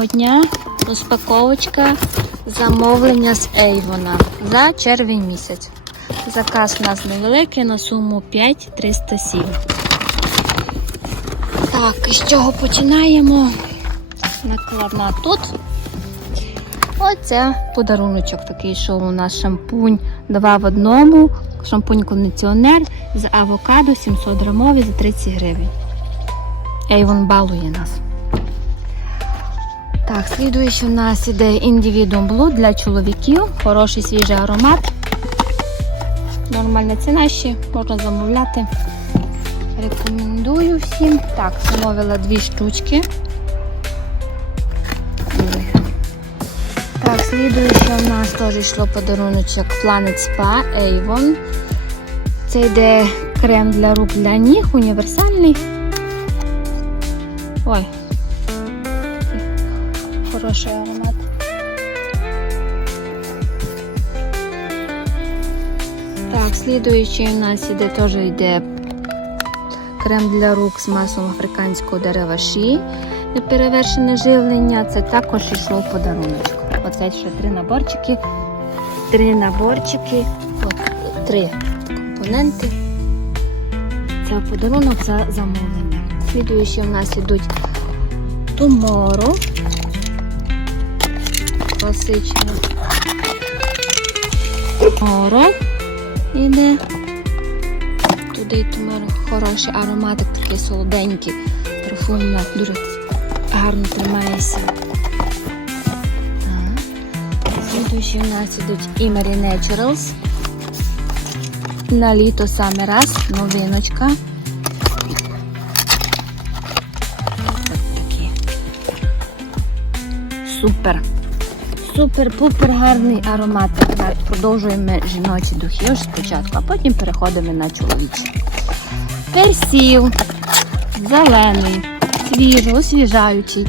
Доброго дня! Розпаковочка замовлення з Ейвона за червень місяць. Заказ у нас невеликий на суму 5307. Так, з чого починаємо? Накладна тут. Оце подаруночок такий, що у нас шампунь 2 в одному. Шампунь кондиціонер з авокадо 700 грамовий за 30 гривень. Ейвон балує нас. Так, слідуючи у нас іде Individual Blue для чоловіків. Хороший свіжий аромат. Нормальна ціна ще, можна замовляти. Рекомендую всім. Так, замовила дві штучки. Так, слідуючи у нас теж йшло подаруночок Planet Spa Avon. Це йде крем для рук для ніг, універсальний. Ой, хороший аромат. Так, слідуючий у нас іде теж йде крем для рук з маслом африканського дерева ші. Неперевершене живлення. Це також йшло в подаруночку. Оце ще три наборчики. Три наборчики. От, три компоненти. Це подарунок за замовлення. Слідуючі у нас йдуть Tomorrow. Класично. Tomorrow іде. Туди Tomorrow. Хороший ароматик, такий солоденький, парфумна, дуже гарно тримається. Слідуючі у нас ідуть Emery Naturals. На літо саме раз, новиночка. Такі. Супер. Супер-пупер гарний аромат. Так, продовжуємо жіночі духи спочатку, а потім переходимо на чоловічі. Персів. Зелений, свіжий, освіжаючий.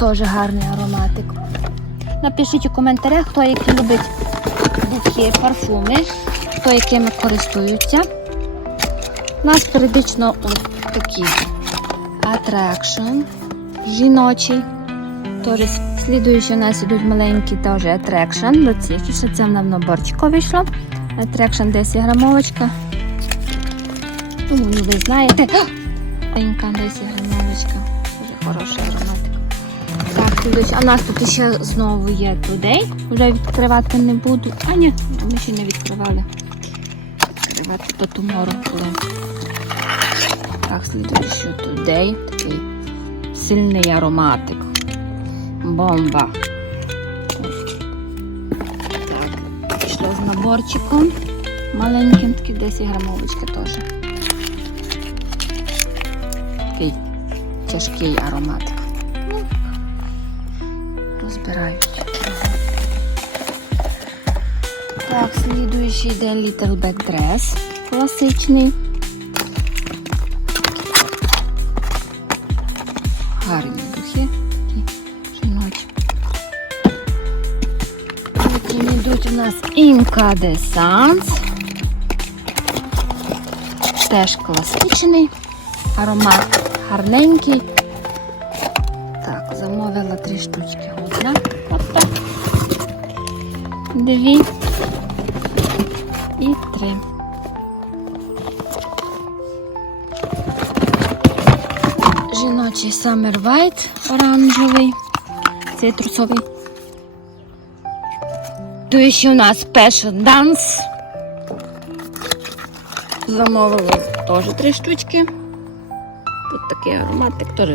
Теж гарний ароматик. Напишіть у коментарях, хто які любить духи, парфуми, хто якими користуються. У нас періодично ось такі Attraction жіночий. Теж слідуючи у нас ідуть маленькі теж Attraction. До цих це нам наборчику вийшло. Attraction 10 грамовочка. Ну, ви знаєте. Маленька 10 грамовочка. Дуже хороший ароматик. Так, слідуючи. А нас тут ще знову є Today. Вже відкривати не буду. А ні, ми ще не відкривали. Відкривати до коли. Так, слідуючи Today. Такий сильний ароматик. Бомба. Так, пішло з наборчиком. Маленьким, такий 10 грамовочки теж. Такий тяжкий ароматик. Ну, Розбирають. Так, слідуючий йде Little Back Dress. Класичний. Гарні духи. Такі жіночі. Потім йдуть у нас Incandescence. Теж класичний. Аромат гарненький. Так, замовила три штучки. Одна, опа. Дві і три. Жіночий Summer White оранжевий, цитрусовий. Тут ще у нас Special Dance. Замовили теж три штучки. Тут такий ароматик, теж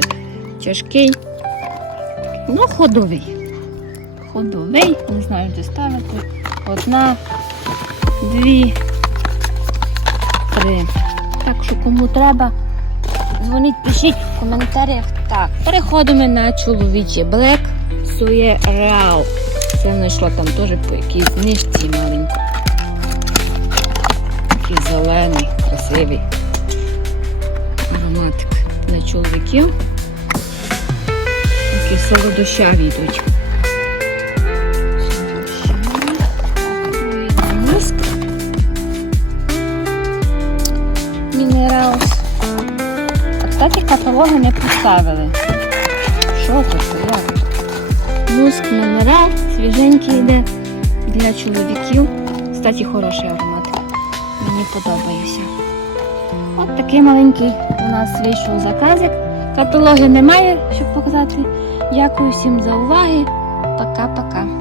тяжкий. Ну, ходовий. Ходовий, не знаю, де ставити. Одна, дві, три. Так що кому треба, дзвоніть, пишіть в коментарях. Так, переходимо на чоловічі Black Suye Real. Це знайшла там теж по якійсь знижці маленько. Такий зелений, красивий ароматик для чоловіків. Такі солодощаві йдуть. Кстати, не поставили. Що тут? Як? Муск Менере, свіженький йде для чоловіків. Кстати, хороший аромат. Мені подобається. От такий маленький у нас вийшов заказик. Каталоги немає, щоб показати. Дякую всім за уваги. Пока-пока.